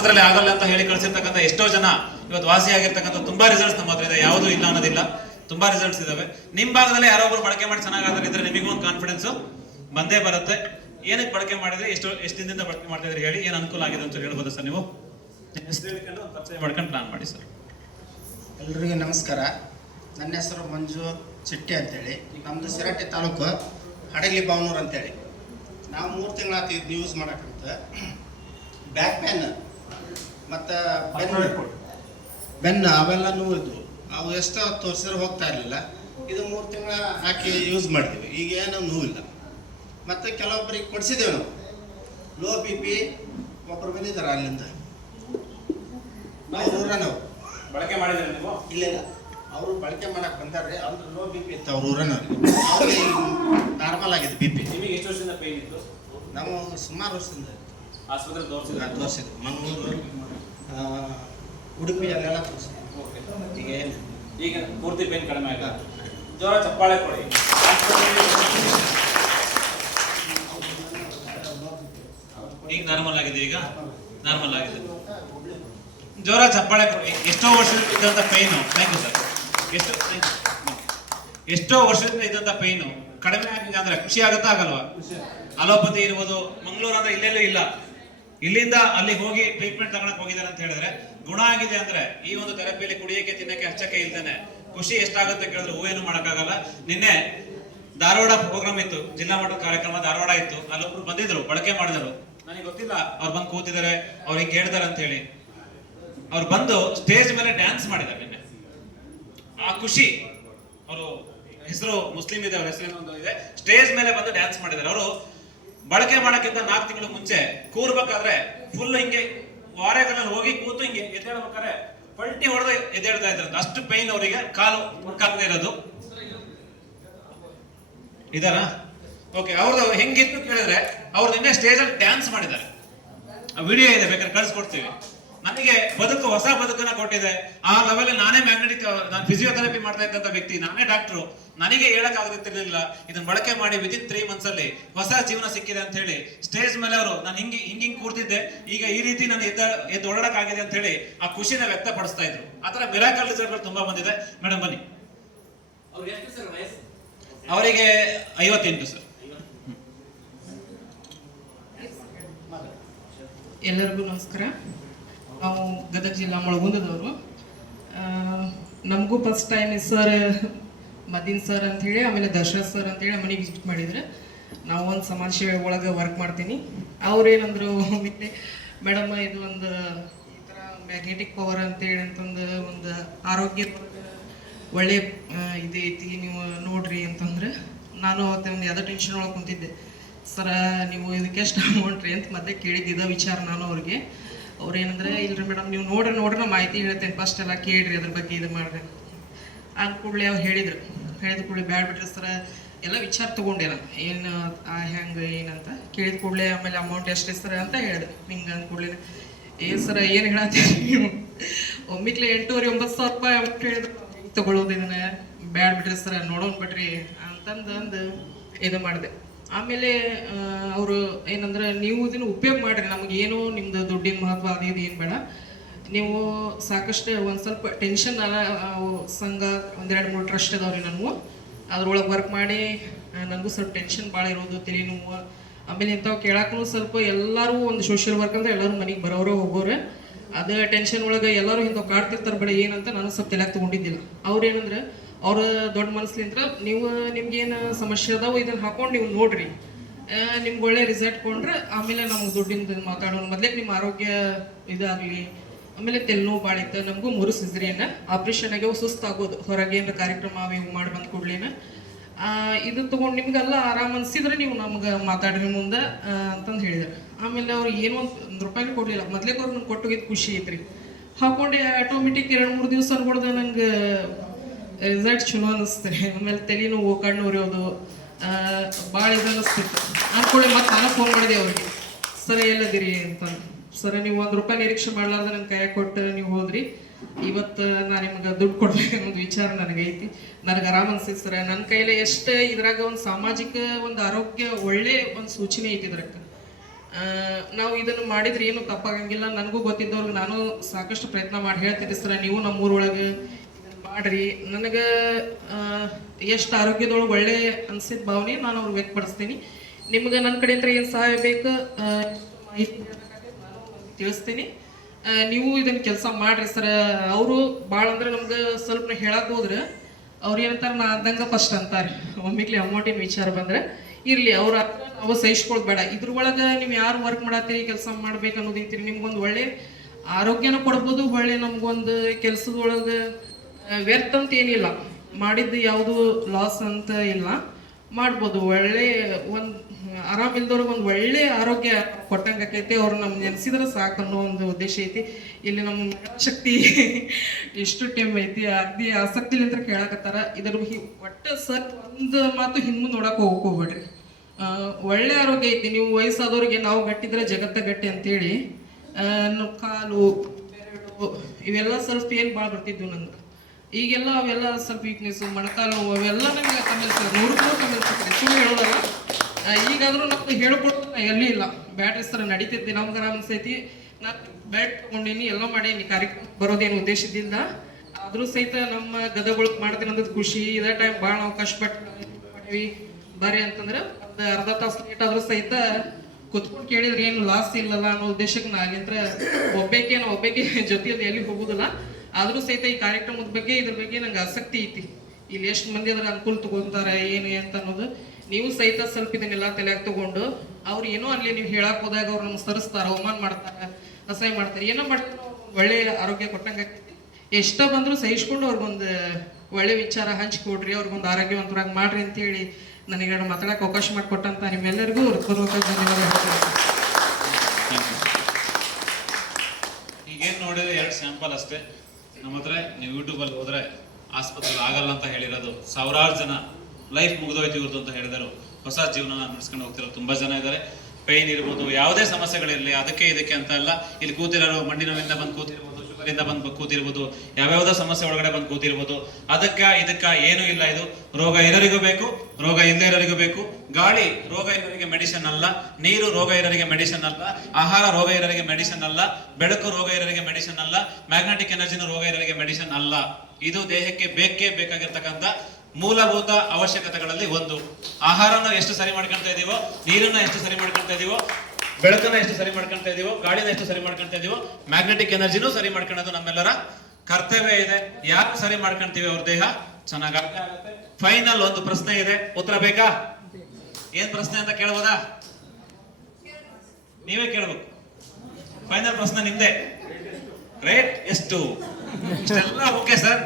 ಆಸ್ಪತ್ರೆಯಲ್ಲಿ ಆಗಲ್ಲ ಅಂತ ಹೇಳಿ ಕಳಿಸಿರ್ತಕ್ಕಂಥ ಎಷ್ಟೋ ಜನ ಇವತ್ತು ವಾಸಿಯಾಗಿರ್ತಕ್ಕಂಥ ತುಂಬಾ ರಿಸಲ್ಟ್ಸ್ ನಮ್ಮ ಹತ್ರ ಇದೆ, ಯಾವುದೂ ಇಲ್ಲ ಅನ್ನೋದಿಲ್ಲ, ತುಂಬಾ ರಿಸಲ್ಟ್ಸ್ ಇದಾವೆ. ನಿಮ್ ಭಾಗದಲ್ಲಿ ಯಾರೊಬ್ರು ಬಳಕೆ ಮಾಡಿ ಚೆನ್ನಾಗಾದ್ರೆ ಇದ್ರೆ ನಿಮಗೂ ಒಂದು ಕಾನ್ಫಿಡೆನ್ಸ್ ಬಂದೇ ಬರುತ್ತೆ. ಏನಕ್ಕೆ ಬಳಕೆ ಮಾಡಿದ್ರೆ ಎಷ್ಟು ದಿನದಿಂದ ಬಳಕೆ ಮಾಡ್ತಾ ಇದ್ರಿ ಹೇಳಿ, ಏನು ಅನುಕೂಲ ಆಗಿದೆ ಅಂತ ಹೇಳ್ಬೋದು ಸರ್. ನೀವು ಹೆಸರು ಹೇಳ್ಕೊಂಡು ಒಂದು ಪರಿಚಯ ಮಾಡ್ಕೊಂಡು ಪ್ಲಾನ್ ಮಾಡಿ ಸರ್. ಎಲ್ರಿಗೂ ನಮಸ್ಕಾರ. ನನ್ನ ಹೆಸರು ಮಂಜು ಚಿಟ್ಟಿ ಅಂತೇಳಿ. ನಮ್ಮದು ಸಿರಟ್ಟಿ ತಾಲೂಕು ಹಡಗಲಿ ಬಾವನೂರು ಅಂತೇಳಿ. ನಾವು 3 ತಿಂಗಳಾತು ಇದು ಯೂಸ್ ಮಾಡೋಕ್ಕಂತ ಬ್ಯಾಕ್ ಪೇನ್ ಮತ್ತು ಬೆನ್ನು ಅವೆಲ್ಲ ನೋವು ಇದ್ವು. ಅವು ಎಷ್ಟೋ ತೋರಿಸಿದ್ರೆ ಹೋಗ್ತಾ ಇರಲಿಲ್ಲ. ಇದು 3 ತಿಂಗಳ ಹಾಕಿ ಯೂಸ್ ಮಾಡಿದ್ವಿ. ಈಗ ಏನೋ ನೋವಿಲ್ಲ. ಮತ್ತು ಕೆಲವೊಬ್ಬರಿಗೆ ಕೊಡಿಸಿದ್ದೇವೆ ನಾವು. ಲೋ ಬಿ ಪಿ ಒಬ್ಬರು ಬಂದಿದ್ದಾರೆ ಅಲ್ಲಿಂದ, ನಾವು ಬಳಕೆ ಮಾಡಿದ್ರೆ ನೀವು ಇಲ್ಲ ಅವರು ಬಳಕೆ ಮಾಡಕ್ಕೆ ಬಂದಾರೆ. ಅಂದ್ರೆ ಲೋ ಬಿ ಪಿ ಇತ್ತು ಅವ್ರ ಊರನವ್ರಿಗೆ, ಅವ್ರಿಗೆ ನಾರ್ಮಲ್ ಆಗಿದೆ ಬಿ ಪಿ. ನಿಮಗೆ ಎಷ್ಟು ವರ್ಷದಿಂದ ಪೇನ್ ಇತ್ತು? ನಾವು ಸುಮಾರು ವರ್ಷದಿಂದ ಆಸ್ಪತ್ರೆ ತೋರಿಸಿದ್ವಿ. ಮಂಗಳೂರು, ಉಡುಪಿ ಅಲ್ಲೆಲ್ಲ ತೋರಿಸಿದ್ವಿ. ಈಗ ಪೂರ್ತಿ ಪೇನ್ ಕಡಿಮೆ ಆಗಿದೆ. ಜ್ವರ ಚಪ್ಪಾಳೆ ಕೊಡಿ. ಈಗ ನಾರ್ಮಲ್ ಆಗಿದೆ. ಈಗ ನಾರ್ಮಲ್ ಆಗಿದೆ. ಜ್ವರ ಚಪ್ಪಾಳೆ ಕೊಡಿ. ಎಷ್ಟೋ ವರ್ಷದಿಂದ ಇದ್ದಂಥ ಪೈನು, ಥ್ಯಾಂಕ್ ಯು ಸರ್, ಎಷ್ಟೋ ವರ್ಷದಿಂದ ಇದ್ದಂಥ ಪೈನು ಕಡಿಮೆ ಆಗಿದೆ ಅಂದ್ರೆ ಖುಷಿ ಆಗುತ್ತಾ ಆಗಲ್ವಾ? ಅಲೋಪತಿ ಇರ್ಬೋದು, ಮಂಗಳೂರು ಅಂದ್ರೆ ಇಲ್ಲೆಲ್ಲೂ ಇಲ್ಲ, ಇಲ್ಲಿಂದ ಅಲ್ಲಿ ಹೋಗಿ ಟ್ರೀಟ್ಮೆಂಟ್ ತಗೊಳಕ್ ಹೋಗಿದ್ದಾರೆ ಅಂತ ಹೇಳಿದ್ರೆ ಗುಣ ಆಗಿದೆ ಅಂದ್ರೆ ಈ ಒಂದು ಥೆರಪಿಯಲ್ಲಿ ಕುಡಿಯಕ್ಕೆ ತಿನ್ನಕ್ಕೆ ಹಚ್ಚಕ್ಕೆ ಇಲ್ದೇನೆ ಖುಷಿ ಎಷ್ಟಾಗುತ್ತೆ ಕೇಳಿದ್ರೆ ಹೂವೇನು ಮಾಡೋಕ್ಕಾಗಲ್ಲ. ನಿನ್ನೆ ಧಾರವಾಡ ಪ್ರೋಗ್ರಾಮ್ ಇತ್ತು, ಜಿಲ್ಲಾ ಮಟ್ಟದ ಕಾರ್ಯಕ್ರಮ ಧಾರವಾಡ ಇತ್ತು. ಅಲ್ಲೊಬ್ರು ಬಂದಿದ್ರು, ಬಳಕೆ ಮಾಡಿದ್ರು. ನನಗೆ ಗೊತ್ತಿಲ್ಲ, ಅವ್ರು ಬಂದು ಕೂತಿದ್ದಾರೆ, ಅವ್ರು ಹಿಂಗೆ ಹೇಳ್ತಾರೆ ಅಂತ ಹೇಳಿ. ಅವ್ರು ಬಂದು ಸ್ಟೇಜ್ ಮೇಲೆ ಡ್ಯಾನ್ಸ್ ಮಾಡಿದ್ದಾರೆ ನಿನ್ನೆ. ಆ ಖುಷಿ, ಅವರು ಹೆಸರು ಮುಸ್ಲಿಂ ಇದೆ, ಅವ್ರ ಹೆಸರು ಒಂದು ಇದೆ, ಸ್ಟೇಜ್ ಮೇಲೆ ಬಂದು ಡ್ಯಾನ್ಸ್ ಮಾಡಿದ್ದಾರೆ. ಅವರು ಬಳಕೆ ಮಾಡೋಕ್ಕಿಂತ 4 ತಿಂಗಳು ಮುಂಚೆ ಕೂರ್ಬೇಕಾದ್ರೆ ಫುಲ್ ಹಿಂಗೆ ವಾರೆಗಳಲ್ಲಿ ಹೋಗಿ ಕೂತು ಹಿಂಗೆ ಎದ್ದೇಳ್ಬೇಕಾದ್ರೆ ಪಲ್ಟಿ ಹೊಡೆದು ಎದ್ದೇಳ್ತಾ ಇದ್ರಂತ. ಅಷ್ಟು ಪೈನ್ ಅವರಿಗೆ, ಕಾಲು ಮುರ್ಕಾಗದೆ ಇರೋದು. ಇದಾರ ಓಕೆ. ಅವ್ರದ್ದು ಹೆಂಗಿತ್ತು ಕೇಳಿದ್ರೆ ಅವ್ರು ನಿನ್ನೆ ಸ್ಟೇಜ್ ಅಲ್ಲಿ ಡ್ಯಾನ್ಸ್ ಮಾಡಿದ್ದಾರೆ. ಆ ವಿಡಿಯೋ ಇದೆ, ಬೇಕಾದ್ರೆ ಕಳ್ಸಿಕೊಡ್ತೀವಿ. ನನಗೆ ಬದುಕು, ಹೊಸ ಬದುಕನ್ನ ಕೊಟ್ಟಿದೆ. ಆ ಲೆವೆಲ್ ನಾನೇ ಮ್ಯಾಗ್ನೆಟಿಕ್, ನಾನು ಫಿಸಿಯೋಥೆರಪಿ ಮಾಡ್ತಾ ಇದ್ದಂತ ವ್ಯಕ್ತಿ, ನಾನೇ ಡಾಕ್ಟ್ರು. ನನಗೆ ಹೇಳಕ್ ಆಗದಿರ್ಲಿಲ್ಲ, ಇದನ್ನ ಬಳಕೆ ಮಾಡಿ ವಿದಿನ್ 3 months ಅಲ್ಲಿ ಹೊಸ ಜೀವನ ಸಿಕ್ಕಿದೆ ಅಂತ ಹೇಳಿ ಸ್ಟೇಜ್ ಮೇಲೆ ಅವರು, ನಾನು ಹಿಂಗಿಂಗ್ ಕೂರ್ತಿದ್ದೆ, ಈಗ ಈ ರೀತಿ ನಾನು ಎದ್ದು ಓಡಾಡಕ್ ಆಗಿದೆ ಅಂತ ಹೇಳಿ ಆ ಖುಷಿನ ವ್ಯಕ್ತಪಡಿಸ್ತಾ ಇದ್ರು. ಆತರ ಮಿರಾಕಲ್ ರಿಸಲ್ಟ್ಗಳು ತುಂಬಾ ಬಂದಿದೆ. ಮೇಡಮ್ ಬನ್ನಿ. ಅವರಿಗೆ 58 ಸರ್. ಎಲ್ಲರಿಗೂ ನಮಸ್ಕಾರ. ನಾವು ಗದಗ ಜಿಲ್ಲಾ ಮುಳಗುಂದದವರು. ನಮಗೂ ಫಸ್ಟ್ ಟೈಮ್ ಸರ್, ಮದೀನ್ ಸರ್ ಅಂಥೇಳಿ, ಆಮೇಲೆ ದರ್ಶನ್ ಸರ್ ಅಂತೇಳಿ ಮನೆಗೆ ವಿಸಿಟ್ ಮಾಡಿದ್ರೆ. ನಾವು ಒಂದು ಸಮಾಜ ಸೇವೆ ಒಳಗೆ ವರ್ಕ್ ಮಾಡ್ತೀನಿ. ಅವ್ರೇನಂದ್ರು, ಮೇಡಮ್ ಇದು ಒಂದು ಈ ಥರ ಮ್ಯಾಗ್ನೆಟಿಕ್ ಪವರ್ ಅಂತೇಳಿ ಅಂತಂದು ಒಂದು ಆರೋಗ್ಯ ಒಳ್ಳೆ ಇದು ಐತಿ, ನೀವು ನೋಡ್ರಿ ಅಂತಂದ್ರೆ. ನಾನು ಅವತ್ತು ಒಂದು ಯಾವುದೋ ಟೆನ್ಷನ್ ಒಳಗೆ ಕುಂತಿದ್ದೆ. ಸರ ನೀವು ಇದಕ್ಕೆ ಎಷ್ಟು ಅಮೌಂಟ್ ರೀ ಅಂತ ಮತ್ತೆ ಕೇಳಿದ್ದ ವಿಚಾರ ನಾನು ಅವ್ರಿಗೆ. ಅವ್ರು ಏನಂದ್ರೆ, ಇಲ್ರಿ ಮೇಡಮ್ ನೀವು ನೋಡ್ರಿ ನಾ ಮಾಹಿತಿ ಹೇಳ್ತೇನೆ, ಫಸ್ಟ್ ಎಲ್ಲ ಕೇಳ್ರಿ ಅದ್ರ ಬಗ್ಗೆ ಇದು ಮಾಡ್ರಿ ಅಂದ ಕೂಡಲೇ ಅವ್ರು ಹೇಳಿದ ಕೂಡಲೇ ಬ್ಯಾಡ್ ಬಿಟ್ರಿ ಸರ ಎಲ್ಲ ವಿಚಾರ ತೊಗೊಂಡೆ ನಾನು, ಏನು ಹೆಂಗೆ ಏನಂತ ಕೇಳಿದ ಕೂಡಲೇ. ಆಮೇಲೆ ಅಮೌಂಟ್ ಎಷ್ಟೇ ಸರ ಅಂತ ಹೇಳಿದೆ. ಹಿಂಗೆ ಅಂದ ಕೂಡಲೇ, ಸರ ಏನು ಹೇಳತ್ತೀರಿ ನೀವು, ಒಮ್ಮಿಕ್ಲೆ 8,500-9,000 ರೂಪಾಯಿ ಅಮೌಂಟ್ ಹೇಳಿದ್ರು, ತಗೊಳ್ಳೋದು ಇದನ್ನ ಬ್ಯಾಡ್ ಬಿಟ್ರಿ ಸರ, ನೋಡೋಣ ಬಿಡ್ರಿ ಅಂತಂದು ಇದು ಮಾಡಿದೆ. ಆಮೇಲೆ ಅವರು ಏನಂದ್ರೆ, ನೀವು ಇದನ್ನು ಉಪಯೋಗ ಮಾಡಿರಿ, ನಮಗೇನು ನಿಮ್ದು ದುಡ್ಡಿನ ಮಹತ್ವ ಅದೇನು ಏನು ಬೇಡ, ನೀವು ಸಾಕಷ್ಟು ಒಂದು ಸ್ವಲ್ಪ ಟೆನ್ಷನ್ ಸಂಘ 1-2-3 ಟ್ರಸ್ಟ್ ಅದಾವ್ರಿ ನನಗೂ, ಅದ್ರೊಳಗೆ ವರ್ಕ್ ಮಾಡಿ ನನಗೂ ಸ್ವಲ್ಪ ಟೆನ್ಷನ್ ಭಾಳ ಇರೋದು, ತಲೆನೋವು. ಆಮೇಲೆ ಇಂಥವು ಕೇಳಕ್ಕೂ ಸ್ವಲ್ಪ ಎಲ್ಲರೂ ಒಂದು ಸೋಷಿಯಲ್ ವರ್ಕ್ ಅಂದ್ರೆ ಎಲ್ಲರೂ ಮನೆಗೆ ಬರೋರು ಹೋಗೋರು, ಅದು ಟೆನ್ಷನ್ ಒಳಗೆ ಎಲ್ಲರೂ ಇಂಥವು ಕಾಡ್ತಿರ್ತಾರೆ ಬೇಡ ಏನಂತ ನಾನು ಸ್ವಲ್ಪ ತಲೆಯಾಗ ತೊಗೊಂಡಿದ್ದಿಲ್ಲ. ಅವ್ರು ಏನಂದ್ರೆ, ಅವ್ರ ದೊಡ್ಡ ಮನಸ್ಲಿಂದ್ರ ನೀವು ನಿಮ್ಗೇನು ಸಮಸ್ಯೆ ಅದಾವು ಇದನ್ನು ಹಾಕೊಂಡು ನೀವು ನೋಡ್ರಿ, ನಿಮ್ಗೆ ಒಳ್ಳೆ ರಿಸಲ್ಟ್ ಕೊಂಡ್ರೆ ಆಮೇಲೆ ನಮ್ಗೆ ದುಡ್ಡಿಂದ ಮಾತಾಡೋಣ, ಮೊದಲೇ ನಿಮ್ಮ ಆರೋಗ್ಯ ಇದಾಗಲಿ. ಆಮೇಲೆ ತೆಲ್ನೋವು ಭಾಳ ಇತ್ತು, ನಮಗೂ 3 ಸಿಸರಿಯನ್ನ ಆಪ್ರೇಷನ್ ಆಗ್ಯಾವ, ಸುಸ್ತಾಗೋದು, ಹೊರಗೆ ಏನಾರ ಕಾರ್ಯಕ್ರಮ ಇವು ಮಾಡಿ ಬಂದು ಕೂಡ್ಲೇನ ಇದು ತೊಗೊಂಡು ನಿಮ್ಗೆಲ್ಲ ಆರಾಮ್ ಅನ್ಸಿದ್ರೆ ನೀವು ನಮ್ಗೆ ಮಾತಾಡ್ರಿ ಮುಂದೆ ಅಂತಂದು ಹೇಳಿದ್ರು. ಆಮೇಲೆ ಅವ್ರು ಏನೋ ಒಂದು ರೂಪಾಯಿನೂ ಕೊಡಲಿಲ್ಲ, ಮೊದಲೇ ಅವ್ರು ನಂಗೆ ಕೊಟ್ಟೋಗಿದ್ದು ಖುಷಿ ಐತ್ರಿ. ಹಾಕೊಂಡೆ ಆಟೋಮೆಟಿಕ್ 2-3 ದಿವಸ ಅನ್ಕೊಡ್ದೆ ನಂಗೆ ರಿಸಲ್ಟ್ ಚಲೋ ಅನ್ನಿಸ್ತಾರೆ. ಆಮೇಲೆ ತಲೆನೋವು, ಕಣ್ಣು ಉರಿಯೋದು ಭಾಳ ಇದು ಅನ್ನಿಸ್ತಿತ್ತು. ಅಂದ್ಕೊಳ್ಳಿ ಮತ್ತೆ ನಾನು ಫೋನ್ ಮಾಡಿದೆ ಅವ್ರಿಗೆ, ಸರ್ ಎಲ್ಲದಿರಿ ಅಂತಂದು. ಸರ್ ನೀವು 1 ರೂಪಾಯಿ ನಿರೀಕ್ಷೆ ಮಾಡಲಾರ್ದೆ ನನ್ನ ಕೈಯಾಗ ಕೊಟ್ಟು ನೀವು ಹೋದ್ರಿ, ಇವತ್ತು ನಾನು ನಿಮ್ಗೆ ದುಡ್ಡು ಕೊಡ್ಬೇಕು ಅನ್ನೋದು ವಿಚಾರ ನನಗೈತಿ. ನನಗೆ ಆರಾಮ್ ಅನ್ಸಿತ್ತು ಸರ್. ನನ್ನ ಕೈಲಿ ಎಷ್ಟು ಇದ್ರಾಗ ಒಂದು ಸಾಮಾಜಿಕ ಒಂದು ಆರೋಗ್ಯ ಒಳ್ಳೆ ಒಂದು ಸೂಚನೆ ಐತಿ ಇದ್ರಕ್ಕೆ. ನಾವು ಇದನ್ನು ಮಾಡಿದ್ರೆ ಏನು ತಪ್ಪಾಗಂಗಿಲ್ಲ. ನನಗೂ ಗೊತ್ತಿದ್ದವ್ರಿಗೆ ನಾನು ಸಾಕಷ್ಟು ಪ್ರಯತ್ನ ಮಾಡಿ ಹೇಳ್ತೀನಿ ಸರ್, ನೀವು ನಮ್ಮ ಊರೊಳಗೆ ಇದನ್ನು ಮಾಡ್ರಿ. ನನಗೆ ಎಷ್ಟು ಆರೋಗ್ಯದೊಳಗೆ ಒಳ್ಳೆ ಅನ್ಸಿದ ಭಾವನೆ ನಾನು ಅವ್ರಿಗೆ ವ್ಯಕ್ತಪಡಿಸ್ತೀನಿ. ನಿಮ್ಗೆ ನನ್ನ ಕಡೆಯಿಂದ ಏನು ಸಹಾಯ ಬೇಕು ಮಾಹಿತಿ ನಾನು ತಿಳಿಸ್ತೀನಿ. ನೀವು ಇದನ್ನು ಕೆಲಸ ಮಾಡ್ರಿ ಸರ್. ಅವರು ಭಾಳ ಅಂದ್ರೆ ನಮ್ಗೆ ಸ್ವಲ್ಪ ಹೇಳಕ್ಕೆ ಹೋದ್ರೆ ಅವ್ರು ಏನಂತಾರೆ, ನಾ ಅಂದಂಗೆ ಫಸ್ಟ್ ಅಂತಾರೆ. ಒಮ್ಮಿಗ್ಲಿ ಅಮೌಂಟಿನ ವಿಚಾರ ಬಂದ್ರೆ ಇರಲಿ, ಅವ್ರ ಹತ್ರ ನಾವು ಸಹಿಸ್ಕೊಳ್ ಬೇಡ. ಇದ್ರೊಳಗೆ ನೀವು ಯಾರು ವರ್ಕ್ ಮಾಡತ್ತೀರಿ, ಕೆಲಸ ಮಾಡ್ಬೇಕು ಅನ್ನೋದೈತಿರಿ, ನಿಮ್ಗೊಂದು ಒಳ್ಳೆ ಆರೋಗ್ಯನ ಕೊಡ್ಬೋದು, ಒಳ್ಳೆ ನಮ್ಗೊಂದು ಕೆಲಸದೊಳಗೆ ವ್ಯರ್ಥ ಅಂತ ಏನಿಲ್ಲ, ಮಾಡಿದ್ದು ಯಾವುದು ಲಾಸ್ ಅಂತ ಇಲ್ಲ, ಮಾಡ್ಬೋದು. ಒಳ್ಳೆ ಒಂದು ಆರಾಮಿಲ್ದವ್ರಿಗೆ ಒಂದು ಒಳ್ಳೆ ಆರೋಗ್ಯ ಕೊಟ್ಟಂಗೆ ಆಕೈತಿ. ಅವ್ರು ನಮ್ಮ ನೆನೆಸಿದ್ರೆ ಸಾಕು ಅನ್ನೋ ಒಂದು ಉದ್ದೇಶ ಐತಿ. ಇಲ್ಲಿ ನಮ್ಮ ಶಕ್ತಿ ಎಷ್ಟು ಟೈಮ್ ಐತಿ, ಅಗ್ದಿ ಆಸಕ್ತಿಲಿಂದ ಕೇಳಕತ್ತಾರ. ಇದ್ರ ಒಟ್ಟು ಸರ್ ಒಂದು ಮಾತು ಹಿಂದೆ ನೋಡಕ್ಕೆ ಹೋಗ್ಬೇಡ್ರಿ. ಒಳ್ಳೆ ಆರೋಗ್ಯ ಐತಿ. ನೀವು ವಯಸ್ಸಾದವ್ರಿಗೆ ನಾವು ಗಟ್ಟಿದ್ರೆ ಜಗತ್ತ ಗಟ್ಟಿ ಅಂತೇಳಿ ಕಾಲು ಬೆರಳು ಇವೆಲ್ಲ ಸ್ವಲ್ಪ ಏನು ಭಾಳ ಬರ್ತಿದ್ವು ನಂಗೆ. ಈಗೆಲ್ಲ ಅವೆಲ್ಲ ಸ್ವಲ್ಪ ವೀಕ್ನೆಸ್ಸು, ಮೊಣಕಾಲು ನೋವು ಅವೆಲ್ಲ ನಮಗೆ ಕಮ್ಮಿಸ್ತದೆ, 100% ಕಮ್ಮಿಸ್ತದೆ, ಸುಳ್ಳು ಹೇಳೋದಲ್ಲ. ಈಗಾದರೂ ನಮ್ಗೆ ಹೇಳ್ಕೊಡೋದು ಎಲ್ಲಿ ಇಲ್ಲ. ಬ್ಯಾಟ್ರಿ ಸರ್ ನಡೀತಿದ್ದೆ, ನಮ್ಗೆ ಆರಾಮ ಅನ್ಸೈತಿ. ನಾನು ಬ್ಯಾಟ್ ತೊಗೊಂಡೀನಿ, ಎಲ್ಲ ಮಾಡೀನಿ, ಕಾರ್ಯಕ್ರಮ ಬರೋದೇನು ಉದ್ದೇಶದಿಂದ. ಆದರೂ ಸಹಿತ ನಮ್ಮ ಗದಗೊಳಗೆ ಮಾಡ್ತೀನಿ ಅನ್ನೋದು ಖುಷಿ. ಇದೇ ಟೈಮ್ ಭಾಳ ನಾವು ಕಷ್ಟಪಟ್ಟು ಮಾಡೀವಿ ಬರ್ರಿ ಅಂತಂದ್ರೆ ಒಂದು ಅರ್ಧ ತಾಸು ಲೇಟ್ ಆದರೂ ಸಹಿತ ಕುತ್ಕೊಂಡು ಕೇಳಿದ್ರೆ ಏನು ಲಾಸ್ ಇಲ್ಲಲ್ಲ ಅನ್ನೋ ಉದ್ದೇಶಕ್ಕೆ ನಾಲಿಂತ್ರ ಒಬ್ಬಾಕೆ ಜೊತೆಯಲ್ಲಿ ಎಲ್ಲಿ ಹೋಗೋದಿಲ್ಲ. ಆದರೂ ಸಹಿತ ಈ ಕಾರ್ಯಕ್ರಮದ ಬಗ್ಗೆ ಇದ್ರ ಬಗ್ಗೆ ನಂಗೆ ಆಸಕ್ತಿ ಐತಿ. ಇಲ್ಲಿ ಎಷ್ಟು ಮಂದಿ ಅದರ ಅನುಕೂಲ ತಗೊಂತಾರೆ ಏನು ಅಂತ ಅನ್ನೋದು ನೀವು ಸಹಿತ ಸ್ವಲ್ಪ ಇದನ್ನೆಲ್ಲ ತಲೆಯಾಗಿ ತಗೊಂಡು ಅವ್ರು ಏನೋ ಅಲ್ಲಿ ನೀವು ಹೇಳಕ್ ಹೋದಾಗ ಅವ್ರು ನಮ್ಗೆ ಸರಿಸ್ತಾರೆ, ಅವಮಾನ ಮಾಡ್ತಾರೆ, ಅಸಹ್ಯ ಮಾಡ್ತಾರೆ, ಏನೋ ಮಾಡ್ತಾರೆ, ಒಳ್ಳೆ ಆರೋಗ್ಯ ಕೊಟ್ಟಂಗೆ ಎಷ್ಟ ಬಂದರೂ ಸಹಿಸ್ಕೊಂಡು ಅವ್ರಿಗೊಂದು ಒಳ್ಳೆ ವಿಚಾರ ಹಂಚ್ಕೊಡ್ರಿ, ಅವ್ರಿಗೊಂದು ಆರೋಗ್ಯವಂತರಾಗಿ ಮಾಡ್ರಿ ಅಂತೇಳಿ ನನಗೆ ಮಾತಾಡಕ್ಕೆ ಅವಕಾಶ ಮಾಡಿಕೊಟ್ಟಂತ ನಿಮ್ಮೆಲ್ಲರಿಗೂ ಹೃತ್ಪೂರ್ವಕ ಧನ್ಯವಾದ ಹೇಳ್ತೀನಿ. ಈಗೇನು ನೋಡಿದ್ರೆ 2 ಸ್ಯಾಂಪಲ್ ಅಷ್ಟೇ. ನಮ್ಮ ಹತ್ರ ನೀವು ಯೂಟ್ಯೂಬಲ್ಲಿ ಹೋದ್ರೆ ಆಸ್ಪತ್ರೆಗೆ ಆಗಲ್ಲ ಅಂತ ಹೇಳಿರೋದು ಸಾವಿರಾರು ಜನ, ಲೈಫ್ ಮುಗಿದೋಯ್ತು ಇವ್ರದ್ದು ಅಂತ ಹೇಳಿದರು, ಹೊಸ ಜೀವನ ನಡೆಸ್ಕೊಂಡು ಹೋಗ್ತಿರೋ ತುಂಬಾ ಜನ ಇದ್ದಾರೆ. ಪೈನ್ ಇರ್ಬೋದು, ಯಾವುದೇ ಸಮಸ್ಯೆಗಳಿರಲಿ, ಅದಕ್ಕೆ ಇದಕ್ಕೆ ಅಂತ ಅಲ್ಲ. ಇಲ್ಲಿ ಕೂತಿರೋರು ಮಂಡಿ ನೋವಿಂದ ಬಂದು ಕೂತಿರ್ಬೋದು, ಶುಗರಿಂದ ಬಂದು ಕೂತಿರ್ಬೋದು, ಯಾವ್ಯಾವುದೋ ಸಮಸ್ಯೆ ಒಳಗಡೆ ಬಂದು ಕೂತಿರ್ಬೋದು. ಇದಕ್ಕ ಏನೂ ಇಲ್ಲ. ಇದು ರೋಗ ಇರೋರಿಗೂ ಬೇಕು, ರೋಗ ಇಲ್ಲದೆ ಇರೋರಿಗೂ ಬೇಕು. ಗಾಳಿ ರೋಗ ಇರೋರಿಗೆ ಮೆಡಿಸಿನ್ ಅಲ್ಲ, ನೀರು ರೋಗ ಇರೋರಿಗೆ ಮೆಡಿಸಿನ್ ಅಲ್ಲ, ಆಹಾರ ರೋಗ ಇರೋರಿಗೆ ಮೆಡಿಸಿನ್ ಅಲ್ಲ, ಬೆಳಕು ರೋಗ ಇರೋರಿಗೆ ಮೆಡಿಸಿನ್ ಅಲ್ಲ, ಮ್ಯಾಗ್ನೆಟಿಕ್ ಎನರ್ಜಿನ ರೋಗ ಇರೋರಿಗೆ ಮೆಡಿಸಿನ್ ಅಲ್ಲ. ಇದು ದೇಹಕ್ಕೆ ಬೇಕಾಗಿರ್ತಕ್ಕಂಥ ಮೂಲಭೂತ ಅವಶ್ಯಕತೆಗಳಲ್ಲಿ ಒಂದು. ಆಹಾರನ ಎಷ್ಟು ಸರಿ ಮಾಡ್ಕೊಳ್ತಾ ಇದೀವೋ, ನೀರನ್ನ ಎಷ್ಟು ಸರಿ ಮಾಡ್ಕೊಳ್ತಾ ಇದೀವೋ, ಬೆಳಕನ್ನ ಎಷ್ಟು ಸರಿ ಮಾಡ್ಕೊಳ್ತಾ ಇದೀವೋ, ಗಾಳಿನ ಎಷ್ಟು ಸರಿ ಮಾಡ್ಕೊಳ್ತಾ ಇದೀವೋ, ಮ್ಯಾಗ್ನೆಟಿಕ್ ಎನರ್ಜಿನೂ ಸರಿ ಮಾಡ್ಕೊಳ್ಳೋದು ನಮ್ಮೆಲ್ಲರ ಕರ್ತವ್ಯ ಇದೆ. ಯಾಕೆ ಸರಿ ಮಾಡ್ಕೊಂತೀವಿ ಅವ್ರ ದೇಹ ಚೆನ್ನಾಗುತ್ತೆ. ಫೈನಲ್ ಒಂದು ಪ್ರಶ್ನೆ ಇದೆ, ಉತ್ತರ ಬೇಕಾ? ಏನ್ ಪ್ರಶ್ನೆ ಅಂತ ಕೇಳ್ಬೋದಾ? ನೀವೇ ಕೇಳ್ಬೇಕು. ಫೈನಲ್ ಪ್ರಶ್ನೆ ನಿಮ್ದೆ. ರೇಟ್ ಎಷ್ಟು? ಇಷ್ಟೆಲ್ಲ ಓಕೆ ಸರ್,